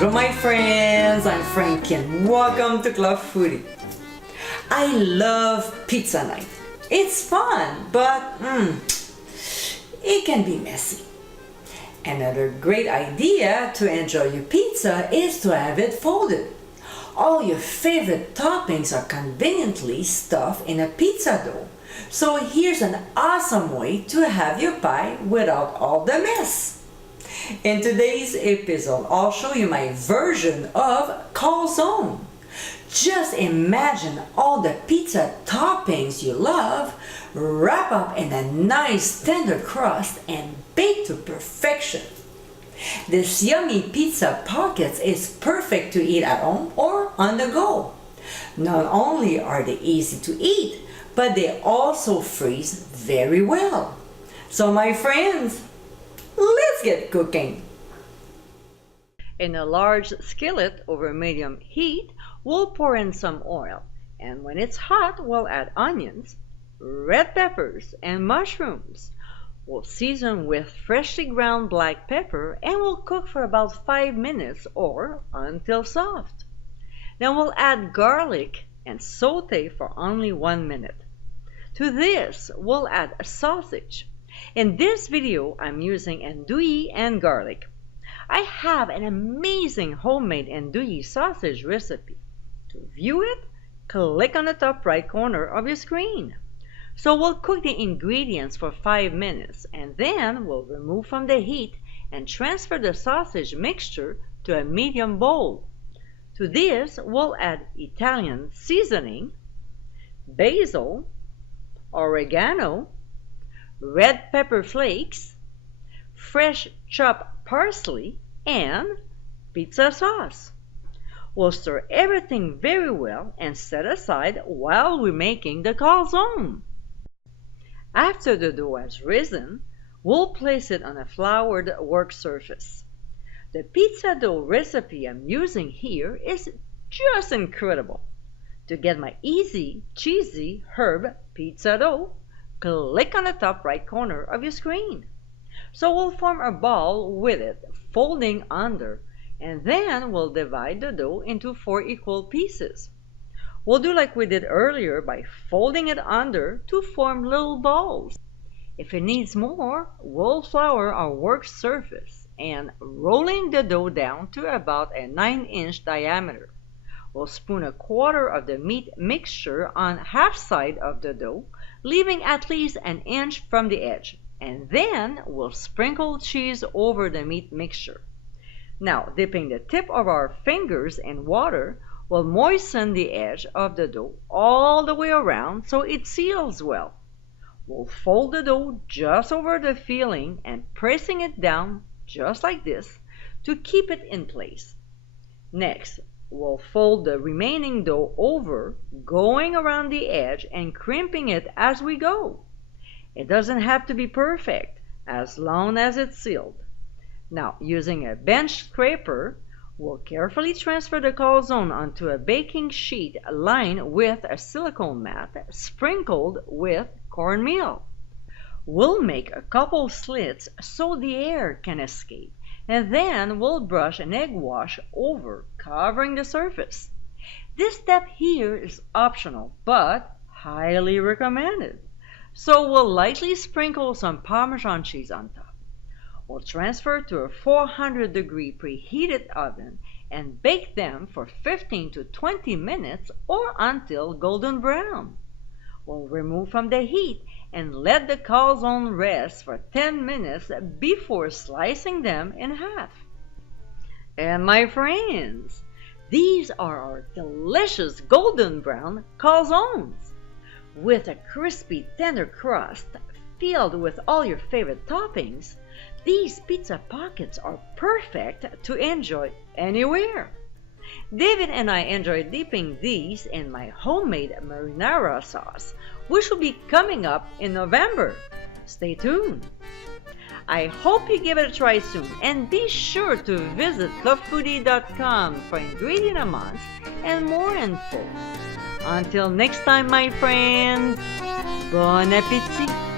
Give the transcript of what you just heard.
Bonjour my friends, I'm Frankie and welcome to Club Foodie. I love pizza night. It's fun, but it can be messy. Another great idea to enjoy your pizza is to have it folded. All your favorite toppings are conveniently stuffed in a pizza dough. So here's an awesome way to have your pie without all the mess. In today's episode, I'll show you my version of Calzone. Just imagine all the pizza toppings you love wrapped up in a nice tender crust and baked to perfection. This yummy pizza pockets is perfect to eat at home or on the go. Not only are they easy to eat, but they also freeze very well. So my friends, let's get cooking. In a large skillet over medium heat, we'll pour in some oil, and when it's hot, we'll add onions, red peppers, and mushrooms. We'll season with freshly ground black pepper, and we'll cook for about 5 minutes or until soft. Then we'll add garlic and saute for only 1 minute. To this, we'll add a sausage. In this video, I'm using andouille and garlic. I have an amazing homemade andouille sausage recipe. To view it, click on the top right corner of your screen. So we'll cook the ingredients for 5 minutes and then we'll remove from the heat and transfer the sausage mixture to a medium bowl. To this, we'll add Italian seasoning, basil, oregano, red pepper flakes, fresh chopped parsley, and pizza sauce. We'll stir everything very well and set aside while we're making the calzone. After the dough has risen, we'll place it on a floured work surface. The pizza dough recipe I'm using here is just incredible. To get my easy, cheesy herb pizza dough, click on the top right corner of your screen. So we'll form a ball with it, folding under, and then we'll divide the dough into 4 equal pieces. We'll do like we did earlier by folding it under to form little balls. If it needs more, we'll flour our work surface and rolling the dough down to about a 9-inch diameter. We'll spoon a quarter of the meat mixture on half side of the dough, leaving at least an inch from the edge, and then we'll sprinkle cheese over the meat mixture. Now, dipping the tip of our fingers in water, we'll moisten the edge of the dough all the way around so it seals well. We'll fold the dough just over the filling and pressing it down just like this to keep it in place. Next, we'll fold the remaining dough over, going around the edge and crimping it as we go. It doesn't have to be perfect, as long as it's sealed. Now, using a bench scraper, we'll carefully transfer the calzone onto a baking sheet lined with a silicone mat sprinkled with cornmeal. We'll make a couple slits so the air can escape, and then we'll brush an egg wash over, covering the surface. This step here is optional, but highly recommended. So we'll lightly sprinkle some parmesan cheese on top. We'll transfer to a 400-degree preheated oven and bake them for 15 to 20 minutes or until golden brown. We'll remove from the heat and let the calzone rest for 10 minutes before slicing them in half. And my friends, these are our delicious golden brown calzones. With a crispy tender crust filled with all your favorite toppings, these pizza pockets are perfect to enjoy anywhere. David and I enjoy dipping these in my homemade marinara sauce, which will be coming up in November. Stay tuned. I hope you give it a try soon, and be sure to visit clubfoodie.com for ingredient amounts and more info. Until next time, my friends, bon appétit!